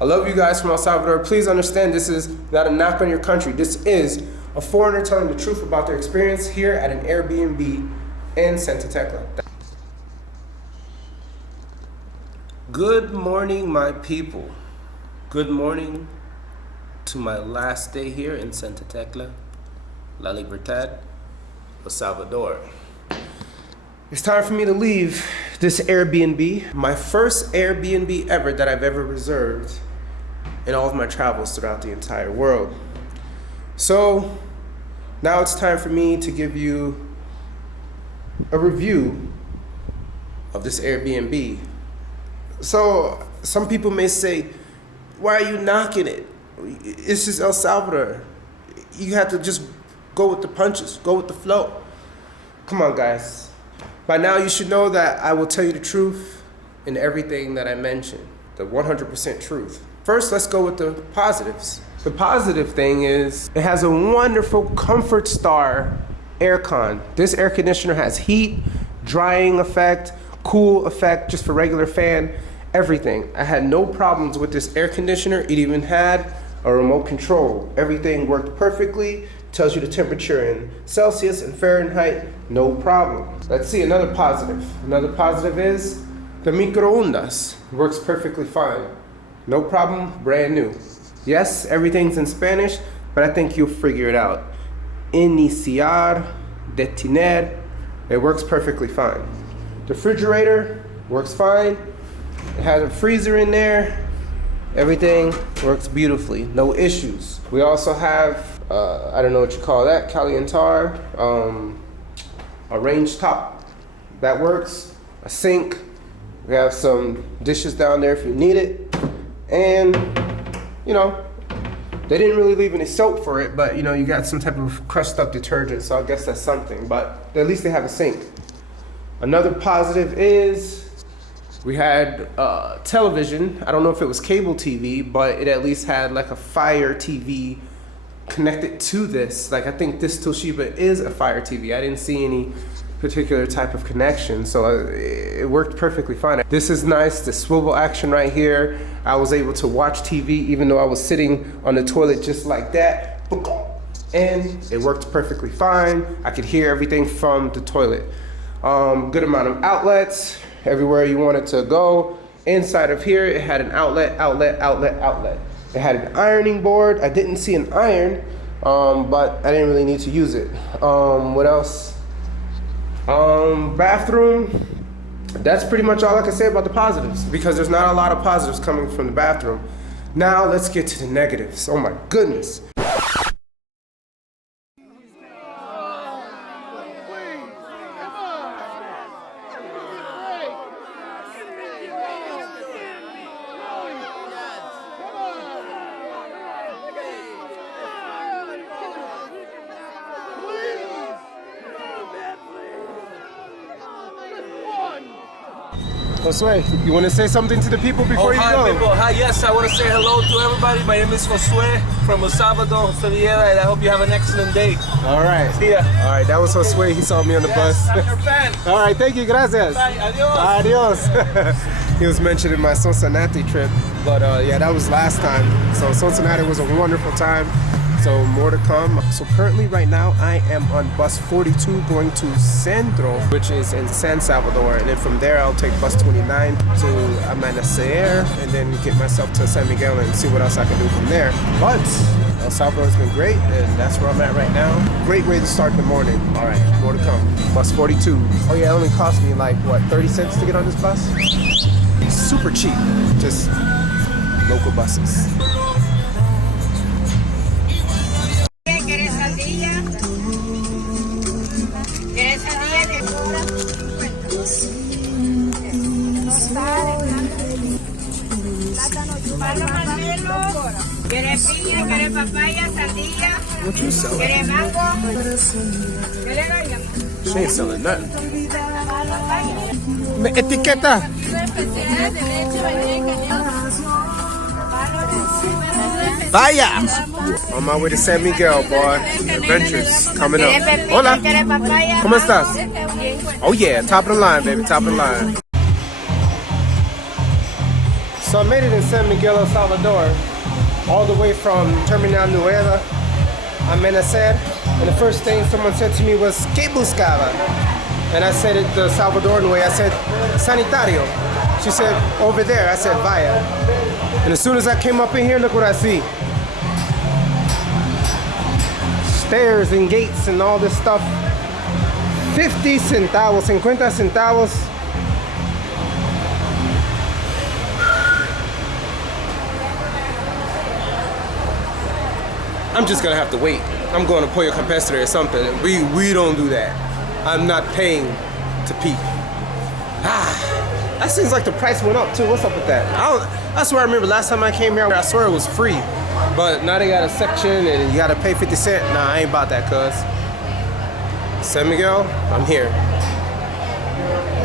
I love you guys from El Salvador. Please understand this is not a knock on your country. This is a foreigner telling the truth about their experience here at an Airbnb in Tecla. Good morning, my people. Good morning to my last day here in Tecla, La Libertad, El Salvador. It's time for me to leave this Airbnb, my first Airbnb ever that I've ever reserved in all of my travels throughout the entire world. So now it's time for me to give you a review of this Airbnb. So some people may say, why are you knocking it? It's just El Salvador. You have to just go with the punches, go with the flow. Come on, guys. By now you should know that I will tell you the truth in everything that I mention, the 100% truth. First, let's go with the positives. The positive thing is it has a wonderful Comfort Star aircon. This air conditioner has heat, drying effect, cool effect just for regular fan, everything. I had no problems with this air conditioner. It even had a remote control. Everything worked perfectly. Tells you the temperature in Celsius and Fahrenheit, no problem. Let's see another positive. Another positive is the microondas. Works perfectly fine. No problem, brand new. Yes, everything's in Spanish, but I think you'll figure it out. Iniciar, detener, it works perfectly fine. The refrigerator works fine. It has a freezer in there. Everything works beautifully, no issues. We also have, I don't know what you call that, calientar, a range top, that works, a sink. We have some dishes down there if you need it. And, you know, they didn't really leave any soap for it, but you know, you got some type of crushed up detergent, so I guess that's something, but at least they have a sink. Another positive is we had television. I don't know if it was cable TV, but it at least had like a Fire TV connected to this. Like I think this Toshiba is a Fire TV. I didn't see any particular type of connection, so it worked perfectly fine. This is nice, the swivel action right here. I was able to watch TV even though I was sitting on the toilet just like that. And it worked perfectly fine. I could hear everything from the toilet. Good amount of outlets. Everywhere you want it to go. Inside of here, it had an outlet. It had an ironing board. I didn't see an iron, but I didn't really need to use it. What else? Bathroom. That's pretty much all I can say about the positives because there's not a lot of positives coming from the bathroom. Now let's get to the negatives. Oh my goodness. Josue, you want to say something to the people before you go? People. Hi, yes, I want to say hello to everybody. My name is Josue from El Salvador, Ciudad, and I hope you have an excellent day. All right. See ya. All right, that was Josue. He saw me on the bus. I'm your fan. All right, thank you. Gracias. Bye. Adios. Adios. He was mentioning my Sonsonate trip, but yeah, that was last time. So Sonsonate was a wonderful time. So more to come. So currently right now I am on bus 42 going to Centro, which is in San Salvador, and then from there I'll take bus 29 to Amanecer and then get myself to San Miguel and see what else I can do from there. But El Salvador has been great, and that's where I'm at right now. Great way to start the morning. All right, more to come. Bus 42. Oh yeah, it only cost me like what, 30 cents to get on this bus? Super cheap, just local buses. ¿Quieres piña? ¿Quieres papaya? ¿Sandía? What you selling? ¿Quieres mango? ¿Qué le doy? She ain't selling nothing. Etiqueta. Vaya! On my way to San Miguel, boy. Adventures coming up. Hola. ¿Cómo estás? Oh yeah, top of the line, baby, top of the line. So I made it in San Miguel, El Salvador, all the way from Terminal Nueva, Amenacer, and the first thing someone said to me was, ¿Qué buscaba? And I said it the Salvadoran way, I said, sanitario. She said, over there, I said, vaya. And as soon as I came up in here, look what I see. Stairs and gates and all this stuff. 50 centavos, 50 centavos. I'm just gonna have to wait. I'm going to Pollo Campestre or something. We don't do that. I'm not paying to pee. That seems like the price went up too. What's up with that? I swear I remember last time I came here, I swear it was free. But now they got a section and you gotta pay 50 cents. Nah, I ain't about that, cuz. San Miguel, I'm here.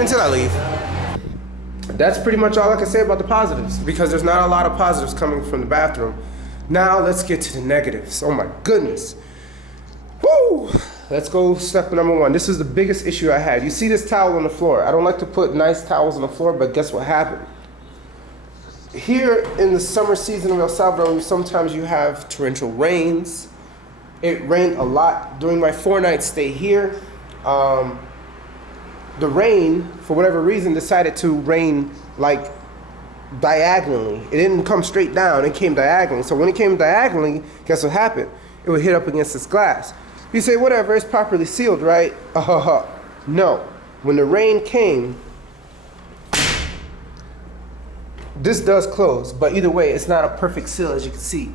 Until I leave. That's pretty much all I can say about the positives, because there's not a lot of positives coming from the bathroom. Now let's get to the negatives. Oh my goodness. Woo! Let's go step number one. This is the biggest issue I had. You see this towel on the floor. I don't like to put nice towels on the floor, but guess what happened? Here in the summer season of El Salvador, sometimes you have torrential rains. It rained a lot during my 4-night stay here. The rain, for whatever reason, decided to rain like diagonally. It didn't come straight down, it came diagonally. So when it came diagonally, guess what happened? It would hit up against this glass. You say, whatever, it's properly sealed, right? No. When the rain came, this does close, but either way, it's not a perfect seal, as you can see.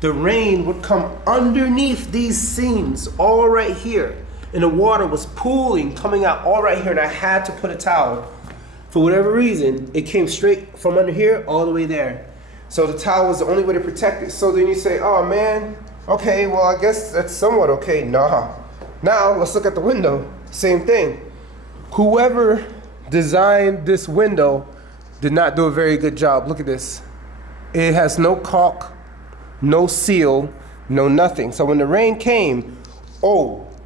The rain would come underneath these seams, all right here. And the water was pooling, coming out all right here, and I had to put a towel. For whatever reason, it came straight from under here all the way there. So the towel was the only way to protect it. So then you say, oh man, okay, well I guess that's somewhat okay. Nah. Now let's look at the window. Same thing. Whoever designed this window did not do a very good job. Look at this. It has no caulk, no seal, no nothing. So when the rain came,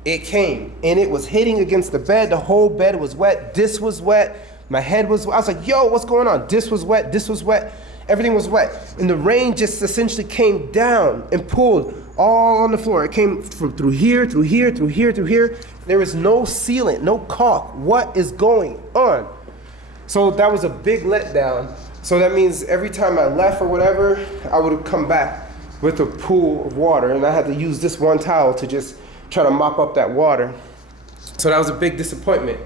it came and it was hitting against the bed. The whole bed was wet. This was wet. My head was wet. I was like, yo, what's going on? This was wet. This was wet. Everything was wet. And the rain just essentially came down and pulled all on the floor. It came from through here, through here, through here, through here. There is no sealant, no caulk. What is going on? So that was a big letdown. So that means every time I left or whatever, I would come back with a pool of water, and I had to use this one towel to just try to mop up that water. So that was a big disappointment.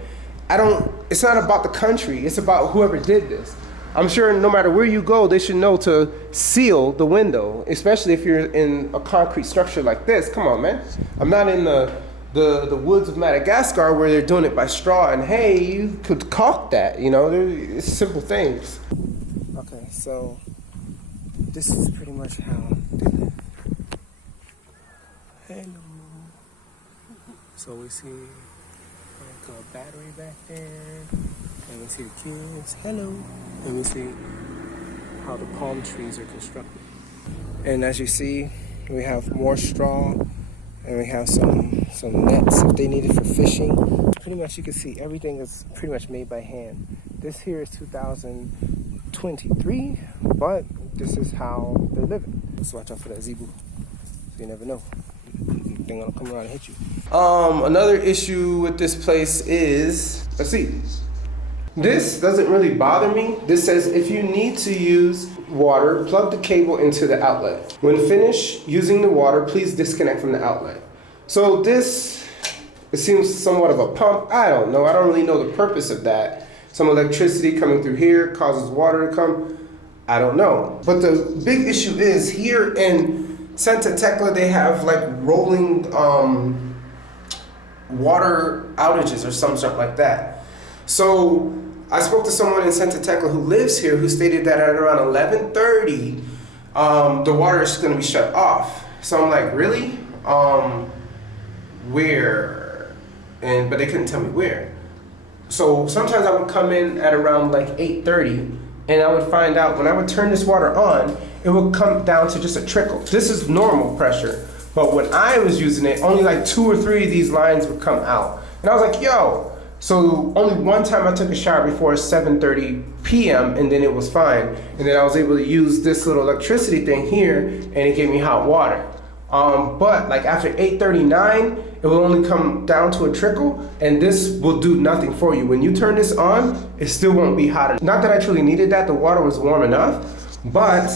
It's not about the country, it's about whoever did this. I'm sure no matter where you go, they should know to seal the window, especially if you're in a concrete structure like this. Come on, man. I'm not in the woods of Madagascar where they're doing it by straw and hay. You could caulk that, you know, it's simple things. Okay, so this is pretty much how they live. Hello. So we see like a battery back there, and we see the kids. Hello. And we see how the palm trees are constructed. And as you see, we have more straw, and we have some nets if they need it for fishing. Pretty much you can see everything is pretty much made by hand. This here is 2023, but this is how they're living. Let's watch out for that zebu. You never know. They're gonna come around and hit you. Another issue with this place is, let's see. This doesn't really bother me. This says if you need to use water, plug the cable into the outlet. When finished using the water, please disconnect from the outlet. So this, it seems somewhat of a pump. I don't know. I don't really know the purpose of that. Some electricity coming through here causes water to come. I don't know. But the big issue is here in Santa Tecla, they have like rolling water outages or something like that. So I spoke to someone in Santa Tecla who lives here who stated that at around 11:30, the water is going to be shut off. So I'm like, really? Where? But they couldn't tell me where. So sometimes I would come in at around like 8:30, and I would find out when I would turn this water on, it would come down to just a trickle. This is normal pressure. But when I was using it, only like 2 or 3 of these lines would come out. And I was like, yo, So only one time I took a shower before 7:30 p.m. and then it was fine. And then I was able to use this little electricity thing here and it gave me hot water. But like after 8:39, it will only come down to a trickle and this will do nothing for you. When you turn this on, it still won't be hot enough. Not that I truly needed that, the water was warm enough, but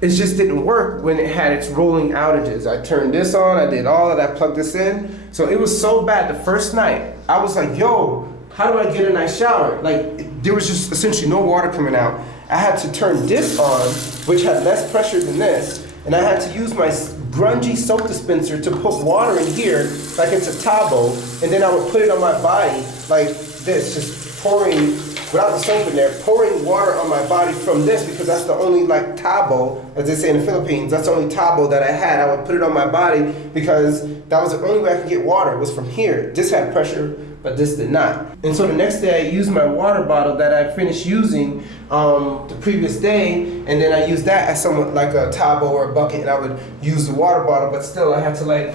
it just didn't work when it had its rolling outages. I turned this on, I did all of that, plugged this in. So it was so bad the first night, I was like, yo, how do I get a nice shower? Like, there was just essentially no water coming out. I had to turn this on, which had less pressure than this, and I had to use my grungy soap dispenser to put water in here, like it's a tabo, and then I would put it on my body like this, just pouring, without the soap in there, pouring water on my body from this, because that's the only like tabo, as they say in the Philippines, that's the only tabo that I had. I would put it on my body because that was the only way I could get water, was from here. This had pressure, but this did not. And so the next day I used my water bottle that I finished using the previous day, and then I used that as somewhat like a tabo or a bucket, and I would use the water bottle, but still I had to like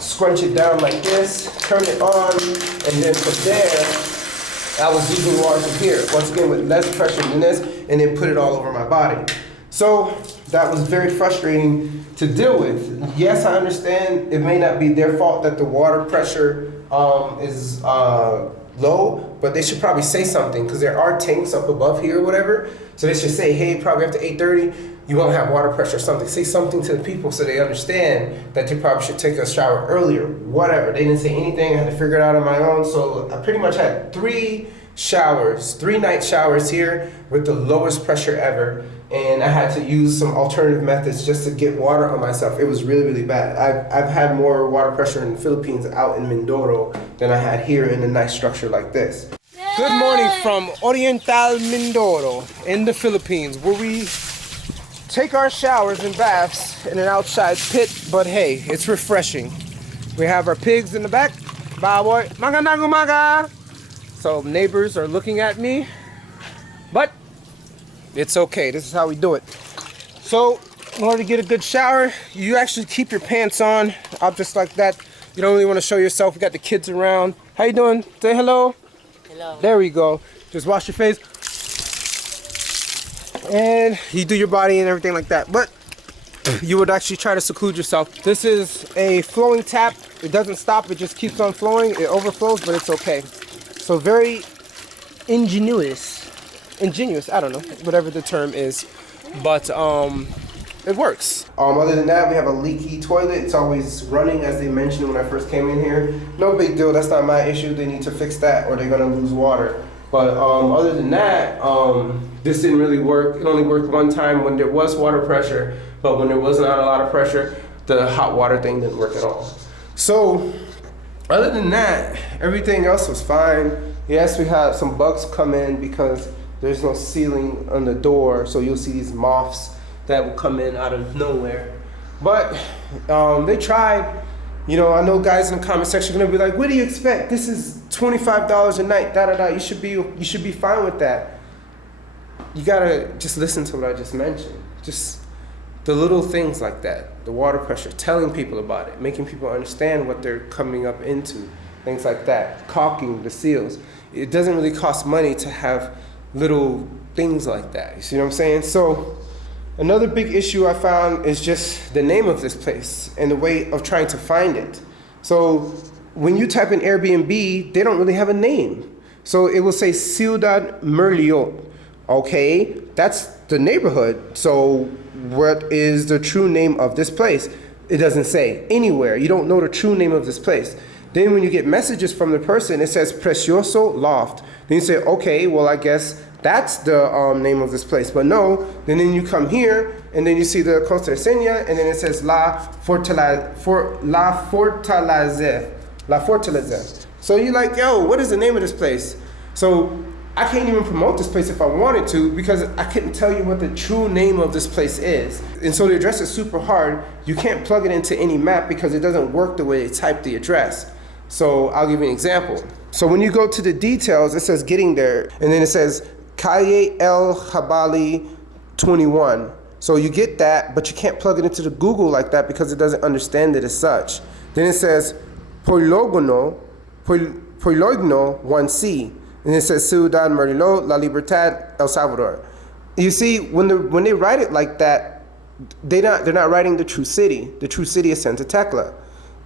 scrunch it down like this, turn it on, and then from there, I was using water from here, once again with less pressure than this, and then put it all over my body. So that was very frustrating to deal with. Yes, I understand it may not be their fault that the water pressure is low, but they should probably say something, because there are tanks up above here or whatever. So they should say, hey, probably after 8:30, you won't have water pressure or something. Say something to the people so they understand that they probably should take a shower earlier, whatever. They didn't say anything, I had to figure it out on my own. So I pretty much had 3 night showers here with the lowest pressure ever. And I had to use some alternative methods just to get water on myself. It was really, really bad. I've had more water pressure in the Philippines out in Mindoro than I had here in a nice structure like this. Good morning from Oriental Mindoro in the Philippines, where we take our showers and baths in an outside pit, but hey, it's refreshing. We have our pigs in the back. Baboy, magandang umaga. So neighbors are looking at me, but it's okay. This is how we do it. So in order to get a good shower, you actually keep your pants on up just like that. You don't really want to show yourself. We got the kids around. How you doing? Say hello. Hello. There we go. Just wash your face. And you do your body and everything like that. But you would actually try to seclude yourself. This is a flowing tap. It doesn't stop. It just keeps on flowing. It overflows, but it's okay. So very ingenious, I don't know, whatever the term is, but it works. Other than that, we have a leaky toilet. It's always running, as they mentioned when I first came in here. No big deal, that's not my issue. They need to fix that or they're gonna lose water. But other than that, this didn't really work. It only worked one time when there was water pressure, but when there was not a lot of pressure, the hot water thing didn't work at all. So, other than that, everything else was fine. Yes, we had some bugs come in because there's no ceiling on the door, so you'll see these moths that will come in out of nowhere. But they tried. You know, I know guys in the comment section are gonna be like, "What do you expect? This is $25 a night. Da da da. You should be fine with that." You gotta just listen to what I just mentioned. Just the little things like that, the water pressure, telling people about it, making people understand what they're coming up into, things like that. Caulking the seals. It doesn't really cost money to have little things like that. You see what I'm saying? So another big issue I found is just the name of this place and the way of trying to find it. So when you type in Airbnb, they don't really have a name. So it will say Ciudad Merliot. Okay, that's the neighborhood. So what is the true name of this place? It doesn't say anywhere. You don't know the true name of this place. Then when you get messages from the person, it says Precioso Loft. Then you say, okay, well, I guess that's the name of this place. But no, then you come here, and then you see the contraseña, and then it says La Fortaleza. So you're like, yo, what is the name of this place? So I can't even promote this place if I wanted to, because I couldn't tell you what the true name of this place is. And so the address is super hard. You can't plug it into any map because it doesn't work the way they type the address. So I'll give you an example. So when you go to the details, it says getting there, and then it says Calle El Jabali 21. So you get that, but you can't plug it into the Google like that because it doesn't understand it as such. Then it says Polígono Poligno 1C, and it says Ciudad, Merliot, La Libertad, El Salvador. You see, when they write it like that, they're not writing the true city. The true city is Santa Tecla.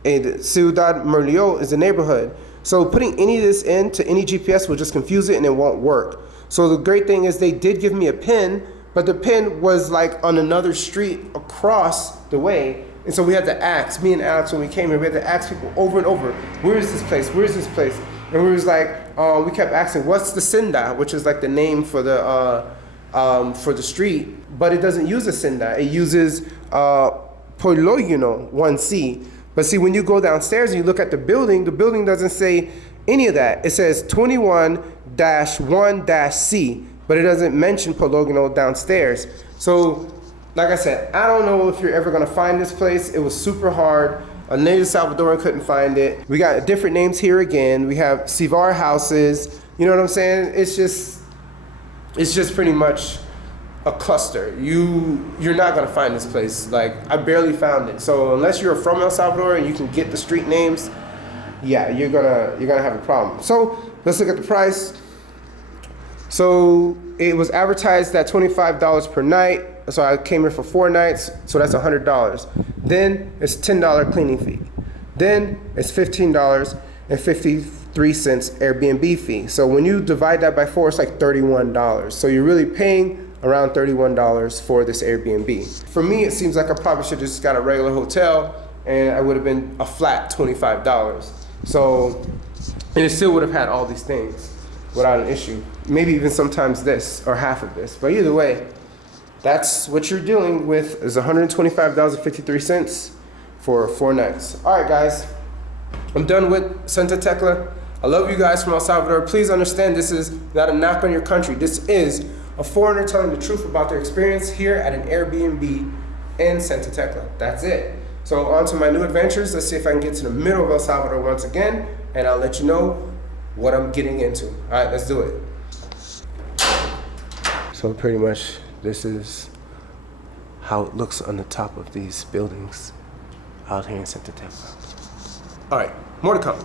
And Ciudad Merliot is a neighborhood. So putting any of this into any GPS will just confuse it and it won't work. So the great thing is they did give me a pin, but the pin was like on another street across the way. And so we had to ask, me and Alex, when we came here, we had to ask people over and over, where is this place? Where is this place? And we was like, we kept asking, what's the Sinda, which is like the name for the street, but it doesn't use a Sinda. It uses Poligno 1C. But see, when you go downstairs and you look at the building doesn't say any of that. It says 21-1-C, but it doesn't mention Poligno downstairs. So, like I said, I don't know if you're ever gonna find this place. It was super hard. A native Salvadoran couldn't find it. We got different names here again. We have SivarHouses. You know what I'm saying? It's just pretty much a cluster. You're not gonna find this place. Like, I barely found it. So unless you're from El Salvador and you can get the street names, yeah, you're gonna have a problem. So let's look at the price. So it was advertised at $25 per night. So I came here for 4 nights, so that's $100. Then it's $10 cleaning fee. Then it's $15.53 Airbnb fee. So when you divide that by 4, it's like $31. So you're really paying around $31 for this Airbnb. For me, it seems like I probably should have just got a regular hotel and I would have been a flat $25. So, and it still would have had all these things without an issue. Maybe even sometimes this or half of this. But either way, that's what you're dealing with is $125.53 for 4 nights. All right, guys, I'm done with Santa Tecla. I love you guys from El Salvador. Please understand this is not a knock on your country. This is a foreigner telling the truth about their experience here at an Airbnb in Santa Tecla. That's it. So on to my new adventures. Let's see if I can get to the middle of El Salvador once again, and I'll let you know what I'm getting into. All right, let's do it. So pretty much this is how it looks on the top of these buildings out here in Santa Tecla. All right, more to come.